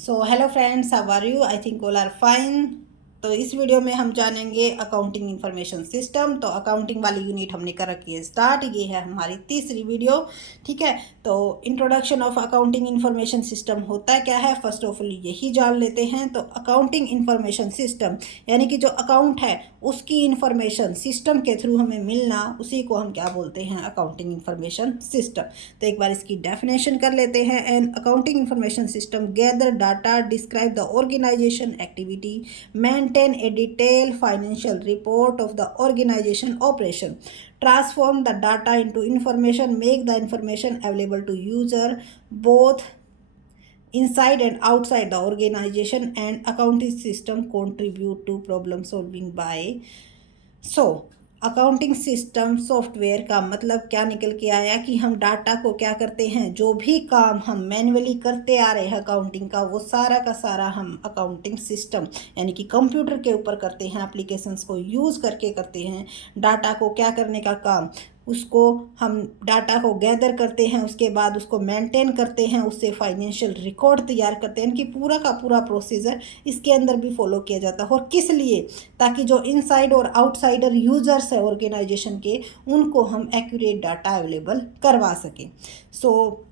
So hello friends, how are you? I think all are fine. तो इस video में हम जानेंगे अकाउंटिंग इंफॉर्मेशन सिस्टम। तो अकाउंटिंग वाली यूनिट हमने कर रखी है स्टार्ट। ये है हमारी तीसरी वीडियो। ठीक है, तो introduction of accounting information system होता है क्या है, फर्स्ट ऑफ ऑल यही जान लेते हैं। तो अकाउंटिंग इंफॉर्मेशन सिस्टम यानी कि जो अकाउंट है उसकी इंफॉर्मेशन सिस्टम के थ्रू हमें मिलना, उसी को हम क्या बोलते हैं, अकाउंटिंग इंफॉर्मेशन सिस्टम। तो एक बार इसकी डेफिनेशन कर लेते हैं। An accounting information system gather data, describe the organisation activity, maintain a detailed financial report of the organization operation, transform the data into information, make the information available to user both inside and outside the organization, and accounting system contribute to problem solving by so accounting system software का मतलब क्या निकल के आया कि हम data को क्या करते हैं, जो भी काम हम मैन्युअली करते आ रहे हैं अकाउंटिंग का, वो सारा का सारा हम अकाउंटिंग सिस्टम यानी कि कंप्यूटर के ऊपर करते हैं, एप्लीकेशंस को यूज़ करके करते हैं। डाटा को क्या करने का काम, उसको हम डाटा को गैदर करते हैं, उसके बाद उसको मेंटेन करते हैं, उससे फाइनेंशियल रिकॉर्ड तैयार करते हैं कि पूरा का पूरा प्रोसीजर इसके अंदर भी फॉलो किया जाता है। और किस लिए, ताकि जो इनसाइड और आउटसाइडर यूजर्स है ऑर्गेनाइजेशन के, उनको हम एक्यूरेट डाटा अवेलेबल करवा सकें। So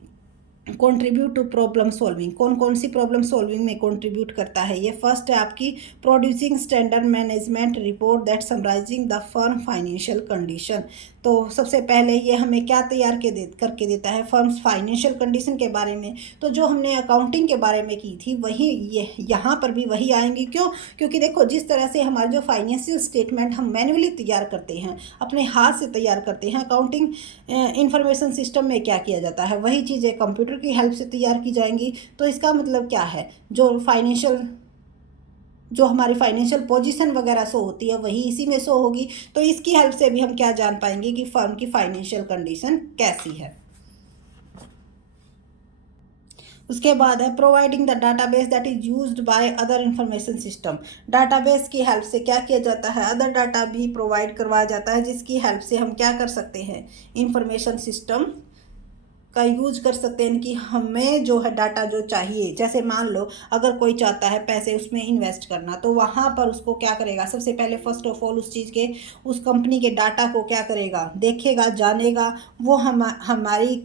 contribute to problem solving, कौन कौन सी प्रॉब्लम सॉल्विंग में कंट्रीब्यूट करता है? ये फर्स्ट है आपकी producing standard management report that summarising the firm financial condition. तो सबसे पहले ये हमें क्या तैयार करके देता है, फर्म्स फाइनेंशियल कंडीशन के बारे में। तो जो हमने अकाउंटिंग के बारे में की थी वही ये यहाँ पर भी वही आएंगी। क्यों? क्योंकि देखो, जिस तरह से हमारे जो फाइनेंशियल स्टेटमेंट हम मैन्युअली तैयार करते हैं, अपने हाथ से तैयार करते हैं, अकाउंटिंग इंफॉर्मेशन सिस्टम में क्या किया जाता है, वही चीज़ें कंप्यूटर की हेल्प से तैयार की जाएंगी। तो इसका मतलब क्या है, जो हमारी फाइनेंशियल पोजीशन वगैरह शो होती है वही इसी में शो होगी। तो इसकी हेल्प से भी हम क्या जान पाएंगे कि फर्म की फाइनेंशियल कंडीशन कैसी है। उसके बाद है providing the database that is used by other information system. Database की हेल्प से क्या किया जाता है, अदर डाटा भी प्रोवाइड करवाया जाता है, जिसकी हेल्प से हम क्या कर सकते हैं, इंफॉर्मेशन सिस्टम का यूज कर सकते हैं कि हमें जो है डाटा जो चाहिए। जैसे मान लो अगर कोई चाहता है पैसे उसमें इन्वेस्ट करना, तो वहाँ पर उसको क्या करेगा, सबसे पहले फर्स्ट ऑफ ऑल उस चीज़ के, उस कंपनी के डाटा को क्या करेगा, देखेगा, जानेगा। वो हमारी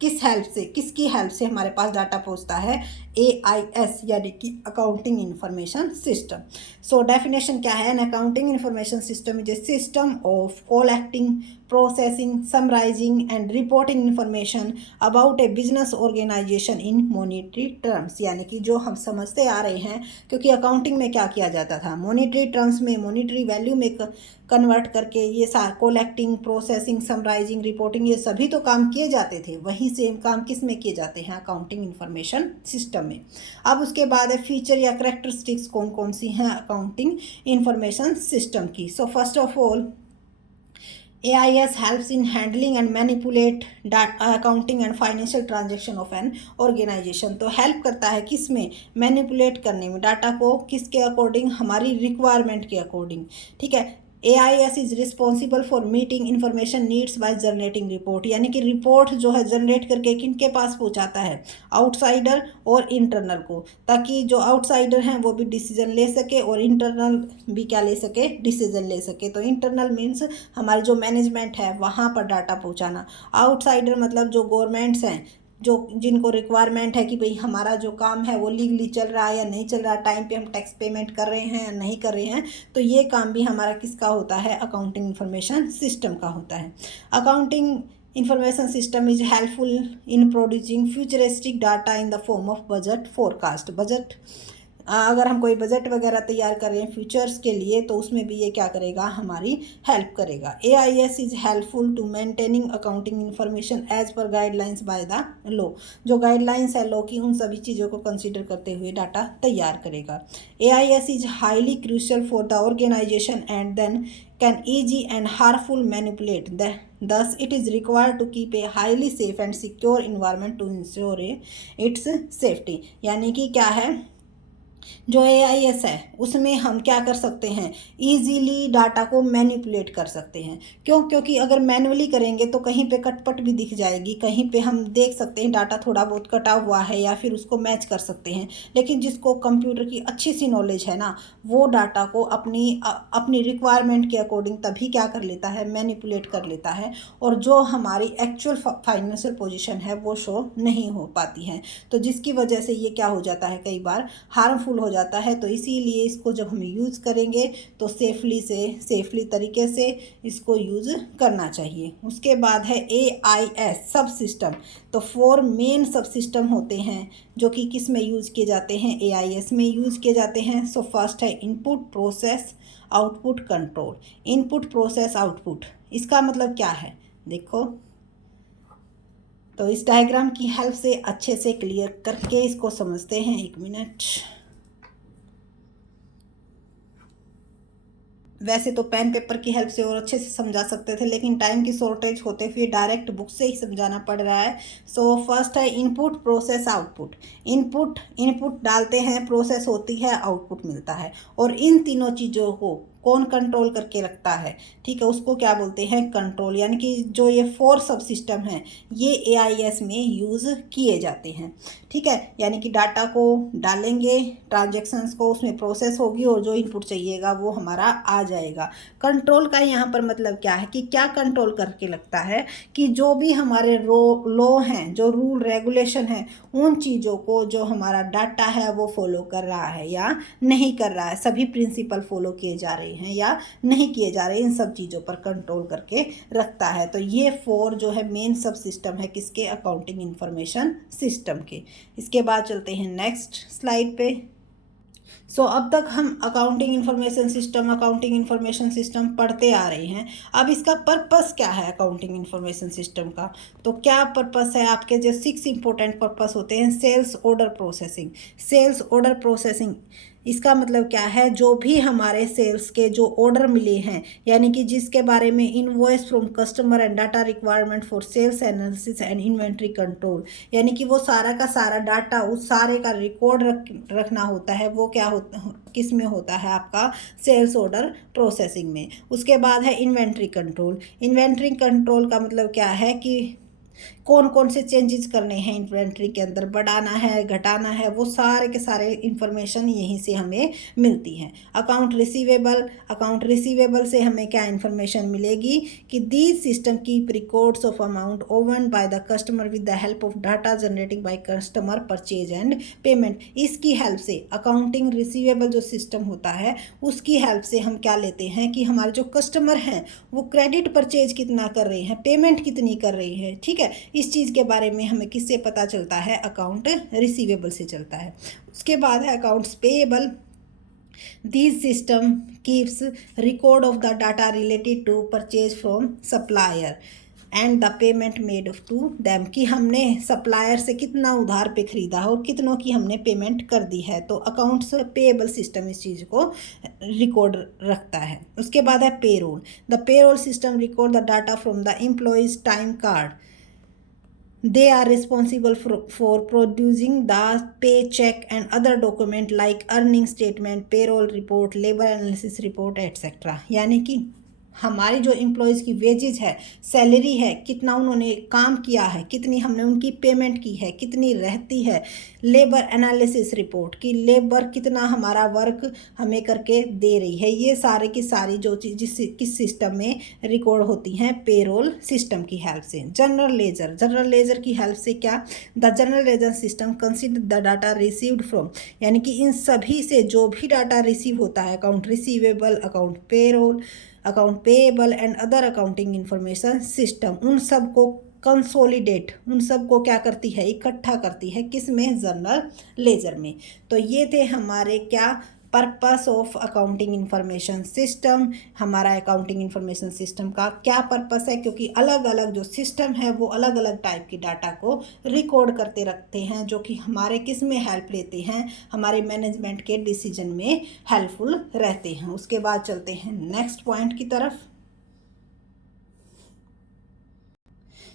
किस हेल्प से, किसकी हेल्प से हमारे पास डाटा पहुंचता है, AIS यानी कि accounting information system. So definition क्या है, an accounting information system is a system of collecting, processing, summarising and reporting information about a business organisation in monetary terms. यानी कि जो हम समझते आ रहे हैं, क्योंकि अकाउंटिंग में क्या किया जाता था, मॉनिटरी टर्म्स में, मॉनिटरी वैल्यू में कन्वर्ट करके ये कलेक्टिंग, प्रोसेसिंग, समराइजिंग, रिपोर्टिंग, ये सभी तो काम किए जाते थे। वही सेम काम किस में किए जाते हैं, अकाउंटिंग इंफॉर्मेशन सिस्टम में। अब उसके बाद है फीचर या करेक्टरिस्टिक्स कौन कौन सी हैं अकाउंटिंग इंफॉर्मेशन सिस्टम की। So first of all AIS helps in handling and manipulate data, accounting and financial transaction of an organization। तो हेल्प करता है किस में, मैनिपुलेट करने में, डाटा को किसके अकॉर्डिंग, हमारी रिक्वायरमेंट के अकॉर्डिंग। ठीक है, AIS is responsible for meeting information needs by generating report. यानी कि रिपोर्ट जो है जनरेट करके किनके पास पहुंचाता है, आउटसाइडर और इंटरनल को, ताकि जो आउटसाइडर हैं वो भी डिसीजन ले सके और इंटरनल भी क्या ले सके, डिसीजन ले सके। तो इंटरनल मीन्स हमारी जो मैनेजमेंट है वहाँ पर डाटा पहुँचाना। आउटसाइडर मतलब जो गवर्नमेंट्स हैं, जो जिनको रिक्वायरमेंट है कि भाई हमारा जो काम है वो लीगली चल रहा है या नहीं चल रहा, टाइम पे हम टैक्स पेमेंट कर रहे हैं या नहीं कर रहे हैं। तो ये काम भी हमारा किसका होता है, अकाउंटिंग इंफॉर्मेशन सिस्टम का होता है। Accounting information system is helpful in producing futuristic data in the form of budget forecast. Budget, अगर हम कोई बजट वगैरह तैयार कर रहे हैं फ्यूचर्स के लिए, तो उसमें भी ये क्या करेगा, हमारी हेल्प करेगा। AIS is helpful to maintaining accounting information as per guidelines by the law. जो गाइडलाइंस है लॉ की, उन सभी चीज़ों को कंसीडर करते हुए डाटा तैयार करेगा। AIS is highly crucial for the organisation and then can easy and harmful manipulate thus it is required to keep a highly safe and secure environment to ensure its safety। यानी कि क्या है, जो AIS है उसमें हम क्या कर सकते हैं, इजीली डाटा को मैनिपुलेट कर सकते हैं। क्यों? क्योंकि अगर मैनुअली करेंगे तो कहीं पे कटपट भी दिख जाएगी, कहीं पे हम देख सकते हैं डाटा थोड़ा बहुत कटा हुआ है या फिर उसको मैच कर सकते हैं। लेकिन जिसको कंप्यूटर की अच्छी सी नॉलेज है ना, वो डाटा को अपनी रिक्वायरमेंट के अकॉर्डिंग तभी क्या कर लेता है, मैनिपुलेट कर लेता है, और जो हमारी एक्चुअल फाइनेंशियल पोजीशन है वो शो नहीं हो पाती है। तो जिसकी वजह से ये क्या हो जाता है, कई बार हार्मफुल हो जाता है। तो इसीलिए इसको जब हम यूज़ करेंगे तो सेफली तरीके से इसको यूज़ करना चाहिए। उसके बाद है AIS सब सिस्टम। तो 4 मेन सब सिस्टम होते हैं जो कि किस में यूज़ किए जाते हैं, AIS में यूज़ किए जाते हैं। सो फर्स्ट है input, process, output, control. Input, process, output, इसका मतलब क्या है देखो। तो इस डायग्राम की हेल्प से अच्छे से क्लियर करके इसको समझते हैं। 1 मिनट। वैसे तो पेन पेपर की हेल्प से और अच्छे से समझा सकते थे, लेकिन टाइम की शॉर्टेज होते हुए डायरेक्ट बुक से ही समझाना पड़ रहा है। सो फर्स्ट है इनपुट, प्रोसेस, आउटपुट। इनपुट डालते हैं, प्रोसेस होती है, आउटपुट मिलता है। और इन तीनों चीज़ों को कौन कंट्रोल करके रखता है, ठीक है, उसको क्या बोलते हैं, कंट्रोल। यानी कि जो ये 4 सब सिस्टम हैं ये AIS में यूज़ किए जाते हैं, ठीक है। यानी कि डाटा को डालेंगे, ट्रांजेक्शन्स को उसमें प्रोसेस होगी और जो इनपुट चाहिएगा वो हमारा आ जाएगा। कंट्रोल का यहाँ पर मतलब क्या है कि क्या कंट्रोल करके लगता है कि जो भी हमारे लॉ हैं, जो रूल रेगुलेशन है, उन चीज़ों को जो हमारा डाटा है वो फॉलो कर रहा है या नहीं कर रहा है, सभी प्रिंसिपल फॉलो किए जा रहे हैं या नहीं किए जा रहे, इन सब चीज़ों पर कंट्रोल करके रखता है। तो ये 4 जो है मेन सब सिस्टम है किसके, अकाउंटिंग इंफॉर्मेशन सिस्टम के। इसके बाद चलते हैं नेक्स्ट स्लाइड पे। अब तक हम अकाउंटिंग इंफॉर्मेशन सिस्टम पढ़ते आ रहे हैं। अब इसका पर्पस क्या है अकाउंटिंग इंफॉर्मेशन सिस्टम का, तो क्या पर्पस है, आपके जो 6 इंपॉर्टेंट पर्पस होते हैं। सेल्स ऑर्डर प्रोसेसिंग, इसका मतलब क्या है, जो भी हमारे सेल्स के जो ऑर्डर मिले हैं, यानी कि जिसके बारे में invoice from customer and data requirement for sales analysis and inventory control, यानी कि वो सारा का सारा डाटा, उस सारे का रिकॉर्ड रखना होता है, वो क्या होता, किस में होता है आपका, सेल्स ऑर्डर प्रोसेसिंग में। उसके बाद है इन्वेंट्री कंट्रोल का मतलब क्या है कि कौन कौन से चेंजेस करने हैं इन्वेंट्री के अंदर, बढ़ाना है, घटाना है, वो सारे के सारे इंफॉर्मेशन यहीं से हमें मिलती है। अकाउंट रिसीवेबल से हमें क्या इन्फॉर्मेशन मिलेगी कि these system keep records of amount oven by the customer with the help of data generating by customer purchase and payment. इसकी हेल्प से अकाउंटिंग रिसीवेबल जो सिस्टम होता है उसकी हेल्प से हम क्या लेते हैं कि हमारे जो कस्टमर हैं वो क्रेडिट परचेज कितना कर रहे हैं, पेमेंट कितनी कर रही है, ठीक है। इस चीज़ के बारे में हमें किससे पता चलता है, अकाउंट रिसीवेबल से चलता है। उसके बाद है accounts payable. This system keeps record of the data related to purchase from supplier and the payment made to them, कि हमने सप्लायर से कितना उधार पे खरीदा है और कितनों की हमने पेमेंट कर दी है। तो अकाउंट्स पेएबल सिस्टम इस चीज़ को रिकॉर्ड रखता है। उसके बाद है payroll. The payroll system record the data from the employees time card. They are responsible for producing the paycheck and other document like earning statement, payroll report, labor analysis report, etc. यानी कि हमारी जो employees की wages है, salary है, कितना उन्होंने काम किया है, कितनी हमने उनकी पेमेंट की है, कितनी रहती है, लेबर एनालिसिस रिपोर्ट की लेबर कितना हमारा वर्क हमें करके दे रही है, ये सारे की सारी जो चीज़ किस सिस्टम में रिकॉर्ड होती हैं, पेरोल सिस्टम की हेल्प से। जनरल लेजर की हेल्प से क्या, the general ledger system consider the data received from, यानी कि इन सभी से जो भी डाटा रिसीव होता है, account receivable, account payroll, account payable and other accounting information system, उन सब को कंसोलिडेट, उन सब को क्या करती है, इकट्ठा करती है, किस में, जनरल लेजर में। तो ये थे हमारे क्या purpose of accounting information system. हमारा अकाउंटिंग इंफॉर्मेशन सिस्टम का क्या पर्पस है, क्योंकि अलग अलग जो सिस्टम है वो अलग अलग टाइप की डाटा को रिकॉर्ड करते रखते हैं, जो कि हमारे किस में हेल्प लेते हैं, हमारे मैनेजमेंट के डिसीजन में हेल्पफुल रहते हैं। उसके बाद चलते हैं नेक्स्ट पॉइंट की तरफ।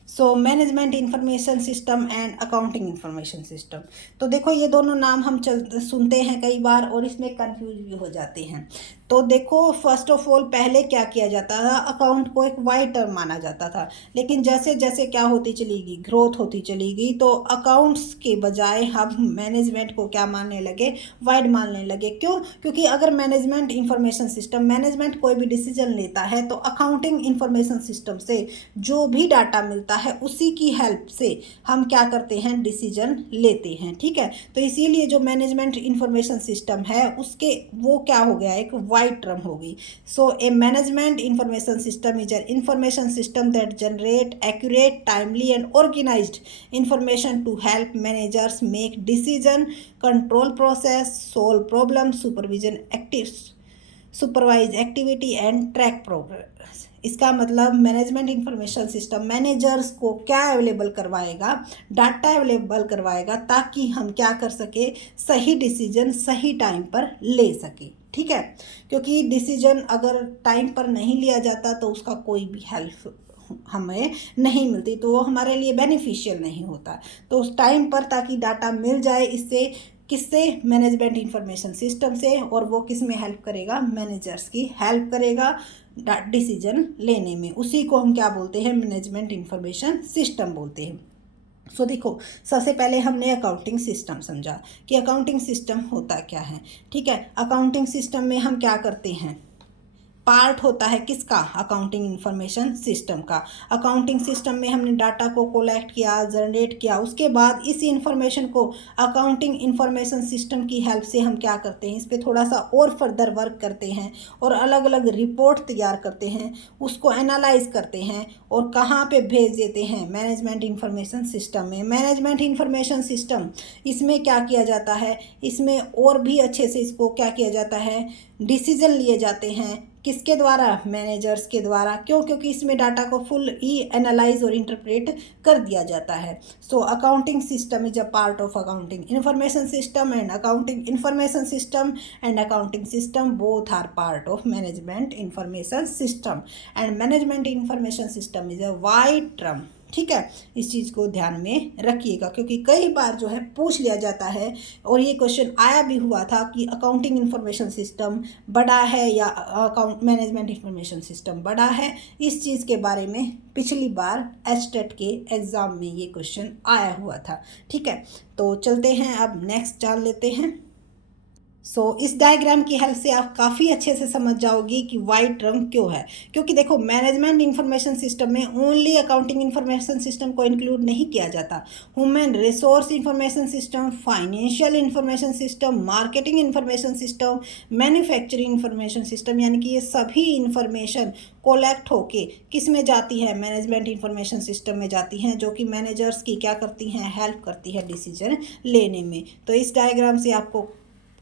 So management information system and accounting information system. तो देखो ये दोनों नाम हम सुनते हैं कई बार और इसमें कंफ्यूज भी हो जाते हैं। तो देखो फर्स्ट ऑफ ऑल पहले क्या किया जाता था, अकाउंट को एक वाइड टर्म माना जाता था, लेकिन जैसे जैसे क्या होती चली गई, ग्रोथ होती चली गई, तो अकाउंट्स के बजाय हम मैनेजमेंट को क्या मानने लगे, वाइड मानने लगे। क्यों? क्योंकि अगर मैनेजमेंट इंफॉर्मेशन सिस्टम, मैनेजमेंट कोई भी डिसीजन लेता है तो अकाउंटिंग इंफॉर्मेशन सिस्टम से जो भी डाटा मिलता है उसी की हेल्प से हम क्या करते हैं, डिसीजन लेते हैं। ठीक है, तो इसीलिए जो मैनेजमेंट इंफॉर्मेशन सिस्टम है उसके वो क्या हो गया, एक वाइड टर्म हो गई। So a management information system is an information system that generate accurate, timely and organized information to help managers make decision, control process, solve problem, supervise activity and track progress. इसका मतलब management information system managers को क्या available करवाएगा, data available करवाएगा, ताकि हम क्या कर सके, सही डिसीजन सही टाइम पर ले सके। ठीक है, क्योंकि डिसीजन अगर टाइम पर नहीं लिया जाता तो उसका कोई भी हेल्प हमें नहीं मिलती, तो वो हमारे लिए बेनिफिशियल नहीं होता। तो उस टाइम पर ताकि डाटा मिल जाए, इससे किससे, मैनेजमेंट इंफॉर्मेशन सिस्टम से, और वो किस में हेल्प करेगा, मैनेजर्स की हेल्प करेगा डिसीजन लेने में। उसी को हम क्या बोलते हैं, मैनेजमेंट इंफॉर्मेशन सिस्टम बोलते हैं। सो देखो सबसे पहले हमने अकाउंटिंग सिस्टम समझा कि अकाउंटिंग सिस्टम होता क्या है। ठीक है, अकाउंटिंग सिस्टम में हम क्या करते हैं, पार्ट होता है किसका, अकाउंटिंग इंफॉर्मेशन सिस्टम का। अकाउंटिंग सिस्टम में हमने डाटा को कलेक्ट किया, जनरेट किया, उसके बाद इसी इंफॉर्मेशन को अकाउंटिंग इंफॉर्मेशन सिस्टम की हेल्प से हम क्या करते हैं, इस पर थोड़ा सा और फर्दर वर्क करते हैं और अलग अलग रिपोर्ट तैयार करते हैं, उसको एनालाइज करते हैं और कहाँ पे भेज देते हैं, मैनेजमेंट इंफॉर्मेशन सिस्टम में। मैनेजमेंट इंफॉर्मेशन सिस्टम इसमें क्या किया जाता है, इसमें और भी अच्छे से इसको क्या किया जाता है, डिसीजन लिए जाते हैं, किसके द्वारा, मैनेजर्स के द्वारा। क्यों? क्योंकि इसमें डाटा को फुल ही एनालाइज और इंटरप्रेट कर दिया जाता है। So accounting system is a part of accounting information system and accounting information system and accounting system both are part of management information system and management information system is a wide term. ठीक है, इस चीज़ को ध्यान में रखिएगा, क्योंकि कई बार जो है पूछ लिया जाता है और ये क्वेश्चन आया भी हुआ था कि अकाउंटिंग इंफॉर्मेशन सिस्टम बड़ा है या अकाउंट मैनेजमेंट इंफॉर्मेशन सिस्टम बड़ा है। इस चीज़ के बारे में पिछली बार एचटेट के एग्ज़ाम में ये क्वेश्चन आया हुआ था। ठीक है, तो चलते हैं, अब नेक्स्ट जान लेते हैं। इस डायग्राम की हेल्प से आप काफ़ी अच्छे से समझ जाओगी कि वाइड टर्म क्यों है। क्योंकि देखो मैनेजमेंट इंफॉर्मेशन सिस्टम में ओनली अकाउंटिंग इंफॉर्मेशन सिस्टम को इंक्लूड नहीं किया जाता, human resource information system, financial information system, marketing information system, manufacturing information system, यानी कि ये सभी इंफॉर्मेशन कोलेक्ट होके किस में जाती है, मैनेजमेंट इंफॉर्मेशन सिस्टम में जाती हैं, जो कि मैनेजर्स की क्या करती हैं, हेल्प करती है डिसीजन लेने में। तो इस डायग्राम से आपको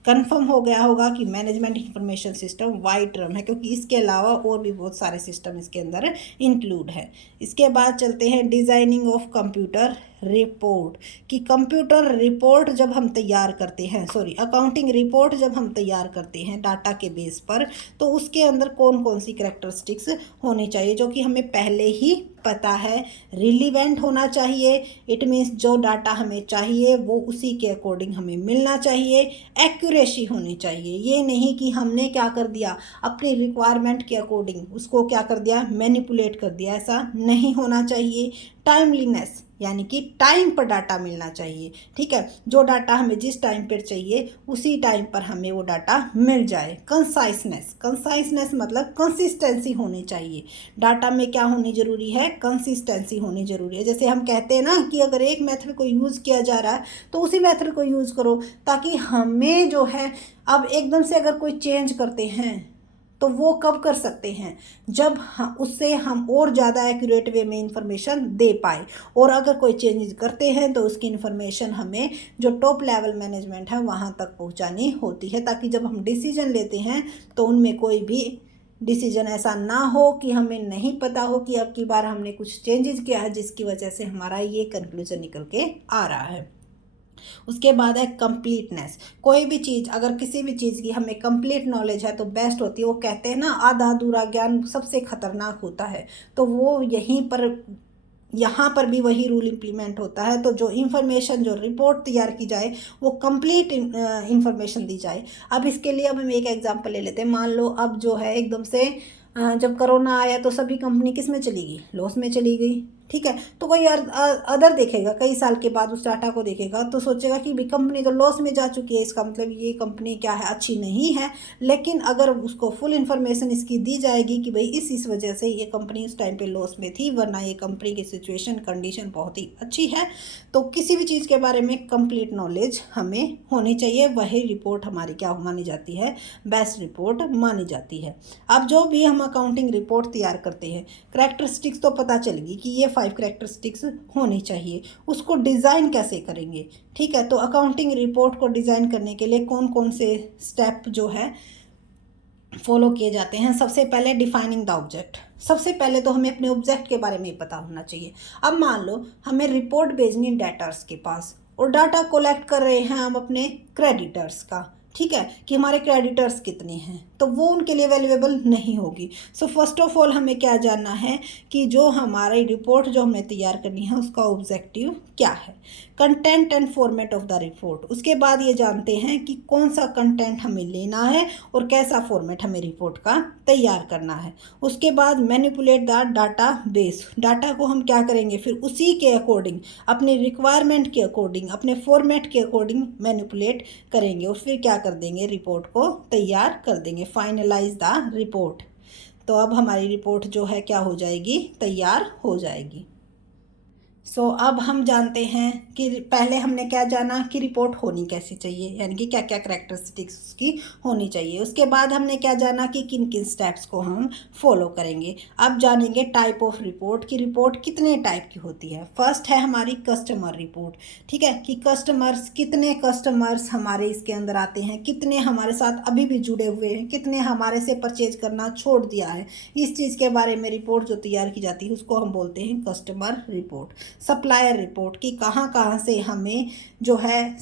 कंफर्म हो गया होगा कि management information system wide term है, क्योंकि इसके अलावा और भी बहुत सारे सिस्टम इसके अंदर इंक्लूड है। इसके बाद चलते हैं डिज़ाइनिंग ऑफ कंप्यूटर रिपोर्ट, कि कंप्यूटर रिपोर्ट जब हम तैयार करते हैं, अकाउंटिंग रिपोर्ट जब हम तैयार करते हैं डाटा के बेस पर, तो उसके अंदर कौन कौन सी कैरेक्टरिस्टिक्स होनी चाहिए, जो कि हमें पहले ही पता है। रिलीवेंट होना चाहिए, इट मीन्स जो डाटा हमें चाहिए वो उसी के अकॉर्डिंग हमें मिलना चाहिए। एक्यूरेसी होनी चाहिए, ये नहीं कि हमने क्या कर दिया, अपनी रिक्वायरमेंट के अकॉर्डिंग उसको क्या कर दिया, मैनिपुलेट कर दिया, ऐसा नहीं होना चाहिए। टाइमलीनेस, यानी कि टाइम पर डाटा मिलना चाहिए। ठीक है, जो डाटा हमें जिस टाइम पर चाहिए उसी टाइम पर हमें वो डाटा मिल जाए। कंसाइसनेस मतलब कंसिस्टेंसी होनी चाहिए, डाटा में क्या होनी जरूरी है, कंसिस्टेंसी होनी जरूरी है। जैसे हम कहते हैं ना कि अगर एक मेथड को यूज़ किया जा रहा है तो उसी मेथड को यूज़ करो, ताकि हमें जो है अब एकदम से अगर कोई चेंज करते हैं तो वो कब कर सकते हैं, जब उससे हम और ज़्यादा एक्यूरेट वे में इंफॉर्मेशन दे पाए। और अगर कोई चेंजेस करते हैं तो उसकी इंफॉर्मेशन हमें जो टॉप लेवल मैनेजमेंट है वहाँ तक पहुँचानी होती है, ताकि जब हम डिसीजन लेते हैं तो उनमें कोई भी डिसीजन ऐसा ना हो कि हमें नहीं पता हो कि अब की बार हमने कुछ चेंजेस किया है जिसकी वजह से हमारा ये कंक्लूजन निकल के आ रहा है। उसके बाद है कंप्लीटनेस, कोई भी चीज़, अगर किसी भी चीज़ की हमें कंप्लीट नॉलेज है तो बेस्ट होती है। वो कहते हैं ना आधा अधूरा ज्ञान सबसे खतरनाक होता है, तो वो यहीं पर यहाँ पर भी वही रूल इम्प्लीमेंट होता है। तो जो इंफॉर्मेशन, जो रिपोर्ट तैयार की जाए वो कंप्लीट इंफॉर्मेशन दी जाए। अब इसके लिए अब हम एक एग्जांपल ले लेते हैं। मान लो अब जो है एकदम से जब कोरोना आया तो सभी कंपनी किस में चली गई, लॉस में चली गई। ठीक है, तो कोई अदर देखेगा, कई साल के बाद उस डाटा को देखेगा तो सोचेगा कि भी कंपनी तो लॉस में जा चुकी है, इसका मतलब ये कंपनी क्या है, अच्छी नहीं है। लेकिन अगर उसको फुल इन्फॉर्मेशन इसकी दी जाएगी कि भाई इस वजह से ये कंपनी उस टाइम पे लॉस में थी, वरना ये कंपनी की सिचुएशन कंडीशन बहुत ही अच्छी है, तो किसी भी चीज़ के बारे में कंप्लीट नॉलेज हमें होनी चाहिए। वही रिपोर्ट हमारी क्या मानी जाती है, बेस्ट रिपोर्ट मानी जाती है। अब जो भी हम अकाउंटिंग रिपोर्ट तैयार करते हैं, करैक्टरिस्टिक्स तो पता चलेगी कि ये 5 करैक्टरिस्टिक्स होनी चाहिए। उसको डिज़ाइन कैसे करेंगे, ठीक है। तो अकाउंटिंग रिपोर्ट को डिज़ाइन करने के लिए कौन कौन से स्टेप जो है फॉलो किए जाते हैं। सबसे पहले डिफाइनिंग द ऑब्जेक्ट। सबसे पहले तो हमें अपने ऑब्जेक्ट के बारे में पता होना चाहिए। अब मान लो हमें रिपोर्ट भेजनी डेटर्स के पास और डाटा कलेक्ट कर रहे हैं हम अपने क्रेडिटर्स का, ठीक है, कि हमारे क्रेडिटर्स कितने हैं, तो वो उनके लिए वैल्यूएबल नहीं होगी। सो फर्स्ट ऑफ ऑल हमें क्या जानना है कि जो हमारी रिपोर्ट जो हमें तैयार करनी है उसका ऑब्जेक्टिव क्या है, content and format of the report. उसके बाद ये जानते हैं कि कौन सा कंटेंट हमें लेना है और कैसा फॉर्मेट हमें रिपोर्ट का तैयार करना है। उसके बाद manipulate the data base. Data को हम क्या करेंगे, फिर उसी के अकॉर्डिंग, अपनी रिक्वायरमेंट के अकॉर्डिंग, अपने फॉर्मेट के अकॉर्डिंग मैनिपुलेट करेंगे और फिर क्या कर देंगे, रिपोर्ट को तैयार कर देंगे, फाइनलाइज द रिपोर्ट। तो अब हमारी रिपोर्ट जो है क्या हो जाएगी, तैयार हो जाएगी। अब हम जानते हैं कि पहले हमने क्या जाना कि रिपोर्ट होनी कैसी चाहिए, यानी कि क्या क्या करैक्टरिस्टिक्स उसकी होनी चाहिए। उसके बाद हमने क्या जाना कि किन किन स्टेप्स को हम फॉलो करेंगे। अब जानेंगे टाइप ऑफ रिपोर्ट, कि रिपोर्ट कितने टाइप की होती है। फर्स्ट है हमारी कस्टमर रिपोर्ट, ठीक है, कि कस्टमर्स, कितने कस्टमर्स हमारे इसके अंदर आते हैं, कितने हमारे साथ अभी भी जुड़े हुए हैं, कितने हमारे से परचेज करना छोड़ दिया है, इस चीज़ के बारे में रिपोर्ट जो तैयार की जाती है उसको हम बोलते हैं कस्टमर रिपोर्ट। सप्लायर रिपोर्ट, कि कहाँ कहाँ से हमें जो है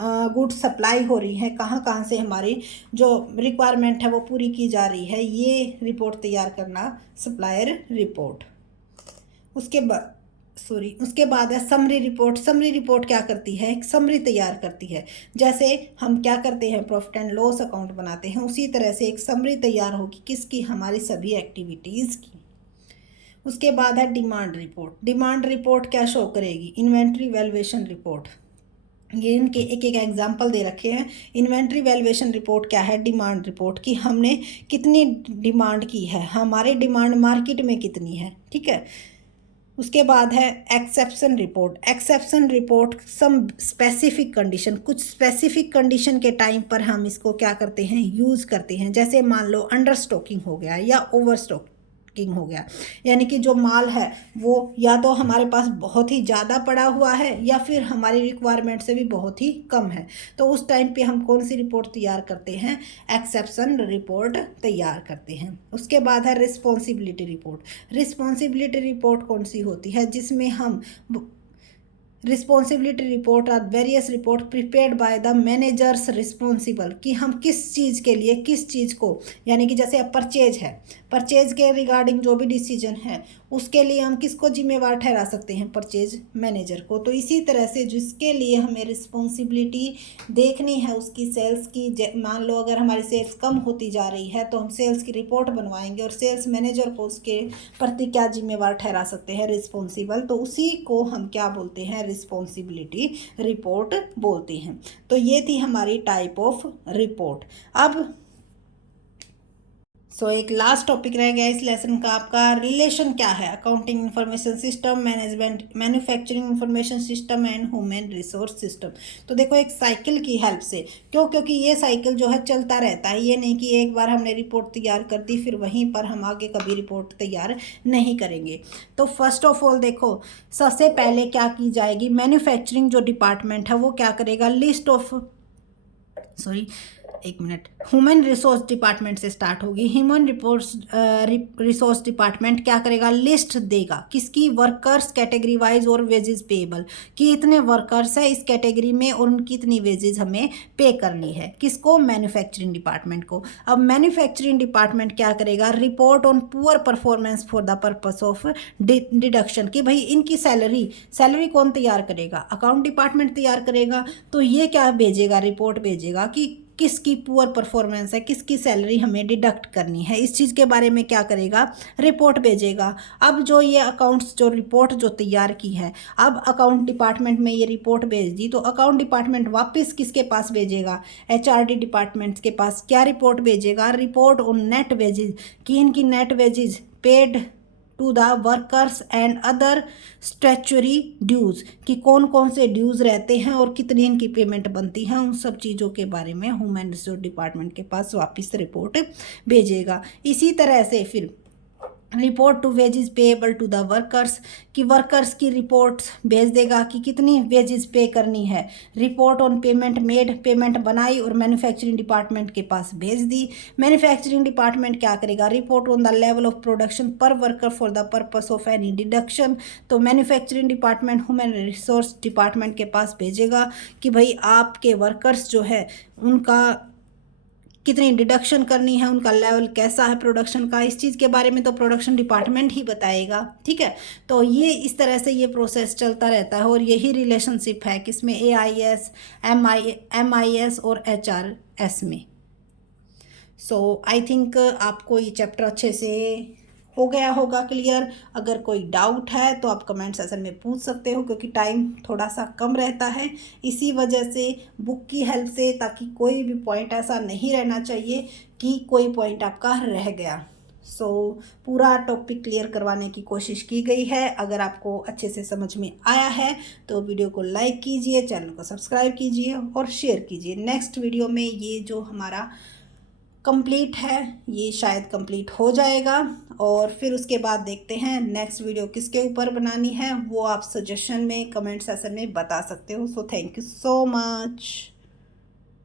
गुड्स सप्लाई हो रही है, कहाँ कहाँ से हमारी जो रिक्वायरमेंट है वो पूरी की जा रही है, ये रिपोर्ट तैयार करना सप्लायर रिपोर्ट। उसके बाद है समरी रिपोर्ट। समरी रिपोर्ट क्या करती है, एक समरी तैयार करती है। जैसे हम क्या करते हैं, प्रॉफिट एंड लॉस अकाउंट बनाते हैं, उसी तरह से एक समरी तैयार होगी किसकी, हमारी सभी एक्टिविटीज़ की। उसके बाद है डिमांड रिपोर्ट। डिमांड रिपोर्ट क्या शो करेगी, इन्वेंट्री वैल्यूएशन रिपोर्ट। ये इनके एक एक एग्जांपल दे रखे हैं। इन्वेंट्री वैल्यूएशन रिपोर्ट क्या है, डिमांड रिपोर्ट, कि हमने कितनी डिमांड की है, हमारी डिमांड मार्केट में कितनी है, ठीक है। उसके बाद है exception report. Exception report some specific condition, कुछ स्पेसिफिक कंडीशन के टाइम पर हम इसको क्या करते हैं, यूज़ करते हैं। जैसे मान लो अंडर स्टॉकिंग हो गया या ओवर स्टॉकिंग हो गया, यानी कि जो माल है वो या तो हमारे पास बहुत ही ज़्यादा पड़ा हुआ है या फिर हमारी रिक्वायरमेंट से भी बहुत ही कम है। तो उस टाइम पे हम कौन सी रिपोर्ट तैयार करते हैं, एक्सेप्शन रिपोर्ट तैयार करते हैं। उसके बाद है रिस्पॉन्सिबिलिटी रिपोर्ट। रिस्पॉन्सिबिलिटी रिपोर्ट कौन सी होती है, जिसमें हम responsibility report are various report prepared by the managers responsible, कि हम किस चीज़ के लिए, किस चीज़ को, यानी कि जैसे अब परचेज है, परचेज के रिगार्डिंग जो भी डिसीजन है उसके लिए हम किसको जिम्मेवार ठहरा सकते हैं, परचेज मैनेजर को। तो इसी तरह से जिसके लिए हमें रिस्पॉन्सिबिलिटी देखनी है उसकी सेल्स की, मान लो अगर हमारी सेल्स कम होती जा रही है तो हम सेल्स की रिपोर्ट बनवाएंगे और सेल्स मैनेजर को उसके प्रति क्या जिम्मेवार ठहरा सकते हैं, रिस्पॉन्सिबल। तो उसी को हम क्या बोलते हैं, रिस्पॉन्सिबिलिटी रिपोर्ट बोलते हैं। तो ये थी हमारी टाइप ऑफ रिपोर्ट। अब एक लास्ट टॉपिक रह गया इस लेसन का आपका, रिलेशन क्या है accounting information system, management manufacturing information system and human resource system. तो देखो एक साइकिल की हेल्प से, क्योंकि ये साइकिल जो है चलता रहता है, ये नहीं कि एक बार हमने रिपोर्ट तैयार कर दी फिर वहीं पर हम आगे कभी रिपोर्ट तैयार नहीं करेंगे। तो फर्स्ट ऑफ ऑल देखो, सबसे पहले क्या की जाएगी, मैन्युफैक्चरिंग जो डिपार्टमेंट है वो क्या करेगा, एक मिनट, ह्यूमन रिसोर्स डिपार्टमेंट से स्टार्ट होगी। ह्यूमन रिसोर्स डिपार्टमेंट क्या करेगा, लिस्ट देगा किसकी, वर्कर्स कैटेगरी वाइज और वेजेस पेएबल, कि इतने वर्कर्स है इस कैटेगरी में और उनकी इतनी वेजेस हमें पे करनी है, किसको, मैन्युफैक्चरिंग डिपार्टमेंट को। अब मैन्युफैक्चरिंग डिपार्टमेंट क्या करेगा, report on poor performance for the purpose of deduction, कि भाई इनकी सैलरी कौन तैयार करेगा, अकाउंट डिपार्टमेंट तैयार करेगा। तो ये क्या भेजेगा, रिपोर्ट भेजेगा कि किसकी पुअर परफॉर्मेंस है, किसकी सैलरी हमें डिडक्ट करनी है, इस चीज़ के बारे में क्या करेगा, रिपोर्ट भेजेगा। अब जो ये अकाउंट्स जो रिपोर्ट जो तैयार की है, अब अकाउंट डिपार्टमेंट में ये रिपोर्ट भेज दी, तो अकाउंट डिपार्टमेंट वापस किसके पास भेजेगा, एचआरडी डिपार्टमेंट के पास। क्या रिपोर्ट भेजेगा, रिपोर्ट ऑन नेट वेजेज, कि इनकी net wages paid to the workers and other statutory dues, कि कौन कौन से ड्यूज रहते हैं और कितनी इनकी पेमेंट बनती है, उन सब चीज़ों के बारे में ह्यूमन रिसोर्स डिपार्टमेंट के पास वापस रिपोर्ट भेजेगा। इसी तरह से फिर report to wages payable to the workers, कि वर्कर्स की रिपोर्ट्स भेज देगा कि कितनी वेजेस पे करनी है। Report on payment made, payment बनाई और मैन्युफैक्चरिंग डिपार्टमेंट के पास भेज दी। मैन्युफैक्चरिंग डिपार्टमेंट क्या करेगा, report on the level of production per worker for the purpose of any deduction, तो manufacturing department human resource department के पास भेजेगा कि भाई आपके वर्कर्स जो है उनका कितनी डिडक्शन करनी है, उनका लेवल कैसा है प्रोडक्शन का, इस चीज़ के बारे में तो प्रोडक्शन डिपार्टमेंट ही बताएगा। ठीक है, तो ये इस तरह से ये प्रोसेस चलता रहता है और यही रिलेशनशिप है किसमें, AIS, MIS और HRS में। सो आई थिंक आपको ये चैप्टर अच्छे से हो गया होगा क्लियर। अगर कोई डाउट है तो आप कमेंट सेक्शन में पूछ सकते हो, क्योंकि टाइम थोड़ा सा कम रहता है इसी वजह से बुक की हेल्प से, ताकि कोई भी पॉइंट ऐसा नहीं रहना चाहिए कि कोई पॉइंट आपका रह गया। सो पूरा टॉपिक क्लियर करवाने की कोशिश की गई है। अगर आपको अच्छे से समझ में आया है तो वीडियो को लाइक कीजिए, चैनल को सब्सक्राइब कीजिए और शेयर कीजिए। नेक्स्ट वीडियो में ये जो हमारा कंप्लीट है ये शायद कंप्लीट हो जाएगा और फिर उसके बाद देखते हैं नेक्स्ट वीडियो किसके ऊपर बनानी है, वो आप सजेशन में कमेंट सेक्शन में बता सकते हो। So thank you so much.